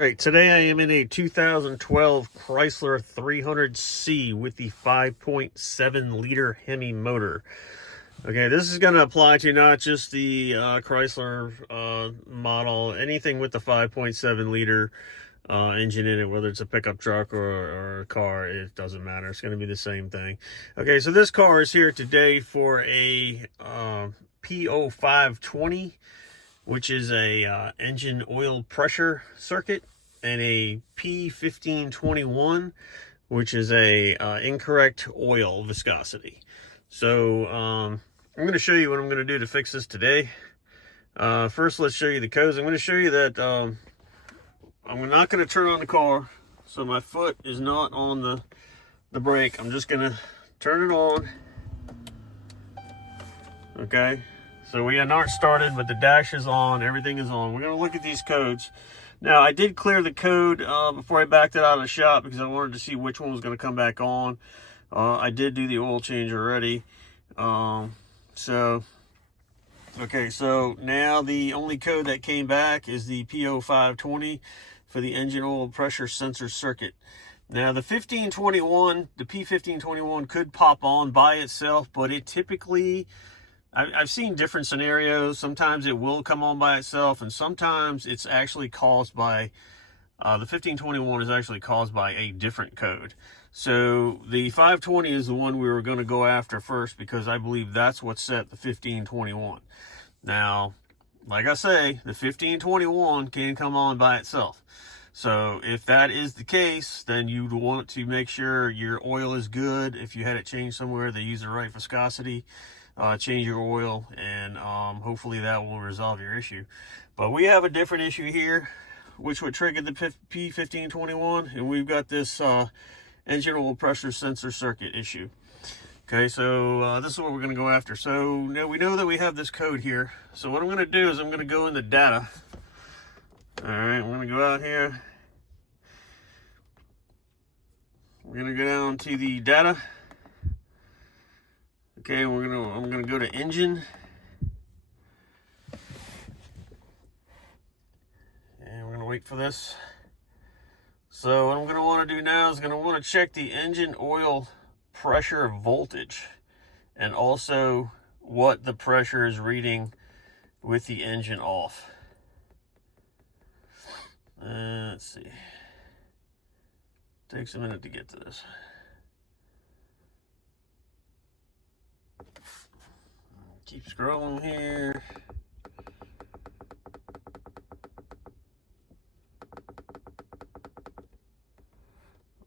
Right, today I am in a 2012 Chrysler 300C with the 5.7 liter Hemi motor. Okay, this is going to apply to not just the Chrysler model, anything with the 5.7 liter engine in it, whether it's a pickup truck or a car, it doesn't matter. It's going to be the same thing. Okay, so this car is here today for a po520, which is a engine oil pressure circuit, and a p1521, which is a incorrect oil viscosity. So I'm going to show you what I'm going to do to fix this today. First, let's show you the codes. I'm going to show you that I'm not going to turn on the car, so my foot is not on the brake. I'm just going to turn it on. Okay, so we are not started, but the dash is on, everything is on. We're going to look at these codes. Now, I did clear the code before I backed it out of the shop because I wanted to see which one was going to come back on. I did do the oil change already. Okay, so now the only code that came back is the po520 for the engine oil pressure sensor circuit. Now, the p1521 could pop on by itself, but it typically... I've seen different scenarios. Sometimes it will come on by itself, and sometimes it's actually caused by, the 1521 is actually caused by a different code. So the 520 is the one we were going to go after first because I believe that's what set the 1521. Now, like I say, the 1521 can come on by itself. So if that is the case, then you'd want to make sure your oil is good. If you had it changed somewhere, they use the right viscosity. Change your oil, and hopefully that will resolve your issue. But we have a different issue here, which would trigger the p1521, and we've got this engine oil pressure sensor circuit issue. Okay, so this is what we're going to go after. So now we know that we have this code here. So what I'm going to do is I'm going to go in the data. All right, I'm going to go out here. We're going to go down to the data. Okay, I'm gonna go to engine, and we're gonna wait for this. So what I'm gonna want to do now is gonna want to check the engine oil pressure voltage, and also what the pressure is reading with the engine off. Let's see. Takes a minute to get to this. Keep scrolling here.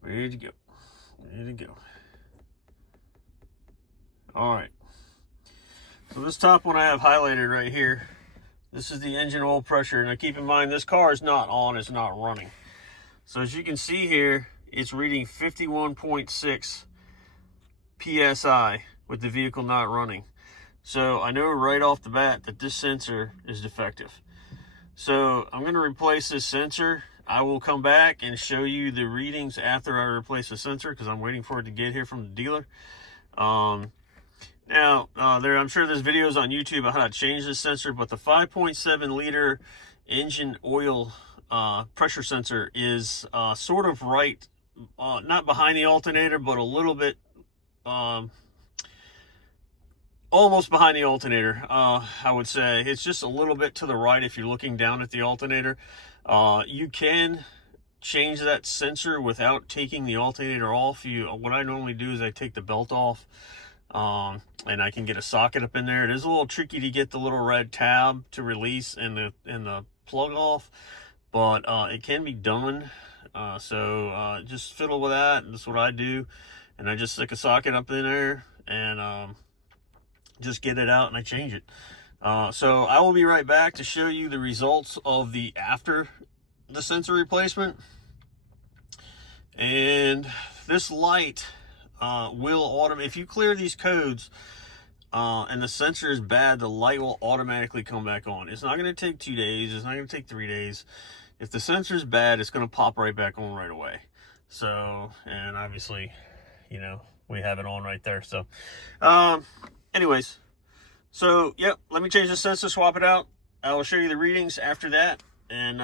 Ready to go. Ready to go. All right. So this top one I have highlighted right here. This is the engine oil pressure. Now keep in mind, this car is not on, it's not running. So as you can see here, it's reading 51.6 PSI with the vehicle not running. So I know right off the bat that this sensor is defective. So I'm going to replace this sensor. I will come back and show you the readings after I replace the sensor because I'm waiting for it to get here from the dealer. I'm sure there's videos on YouTube on how to change this sensor, but the 5.7 liter engine oil pressure sensor is sort of right, not behind the alternator, but a little bit almost behind the alternator. I would say it's just a little bit to the right if you're looking down at the alternator. You can change that sensor without taking the alternator off. What I normally do is I take the belt off, and I can get a socket up in there. It is a little tricky to get the little red tab to release and the plug off, but it can be done. So just fiddle with that. That's what I do, and I just stick a socket up in there and just get it out and I change it. So I will be right back to show you the results of the after the sensor replacement. And this light will automate, if you clear these codes and the sensor is bad, the light will automatically come back on. It's not going to take 2 days, it's not going to take 3 days. If the sensor is bad, it's going to pop right back on right away. So, and obviously, you know, we have it on right there. So anyways, so yep, let me change the sensor, swap it out. I will show you the readings after that, and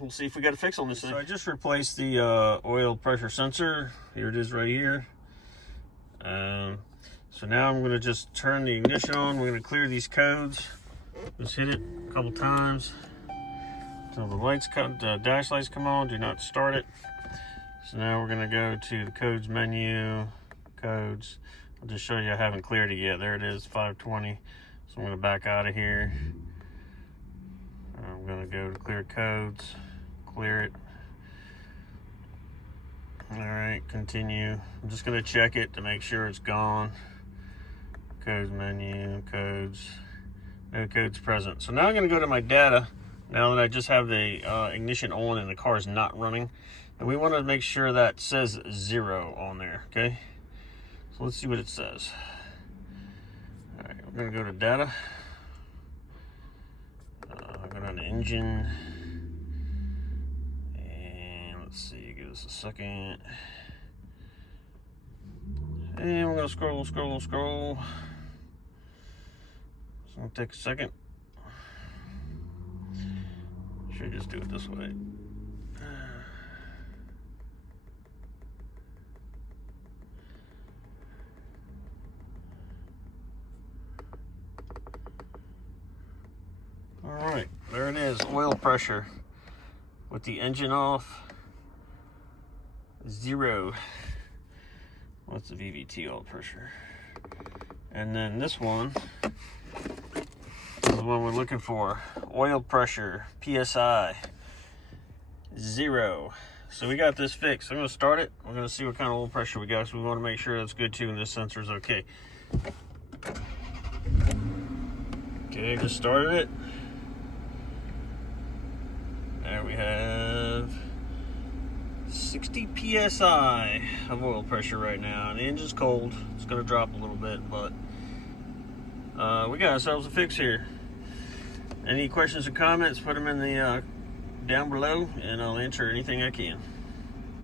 we'll see if we got a fix on this thing. So I just replaced the oil pressure sensor. Here it is right here. So now I'm going to just turn the ignition on. We're going to clear these codes. Just hit it a couple times until the lights come, the dash lights come on. Do not start it. So now we're going to go to the codes menu, codes. I'll just show you I haven't cleared it yet. There it is, 520. So I'm going to back out of here. I'm going to go to clear codes, clear it. All right, continue. I'm just going to check it to make sure it's gone. Codes menu, codes, no codes present. So now I'm going to go to my data now that I just have the ignition on and the car is not running. And we want to make sure that says 0 on there, okay? So let's see what it says. All right, we're going to go to data. Go down to engine. And let's see, give us a second. And we're going to scroll. It's going to take a second. Should just do it this way. All right, there it is, oil pressure with the engine off, 0. What's the VVT oil pressure? And then this one is the one we're looking for, oil pressure, PSI, 0. So we got this fixed. I'm gonna start it. We're gonna see what kind of oil pressure we got, so we wanna make sure that's good too and this sensor is okay. Okay, just started it. There we have 60 PSI of oil pressure right now. And the engine's cold. It's going to drop a little bit, but we got ourselves a fix here. Any questions or comments, put them in the down below, and I'll answer anything I can.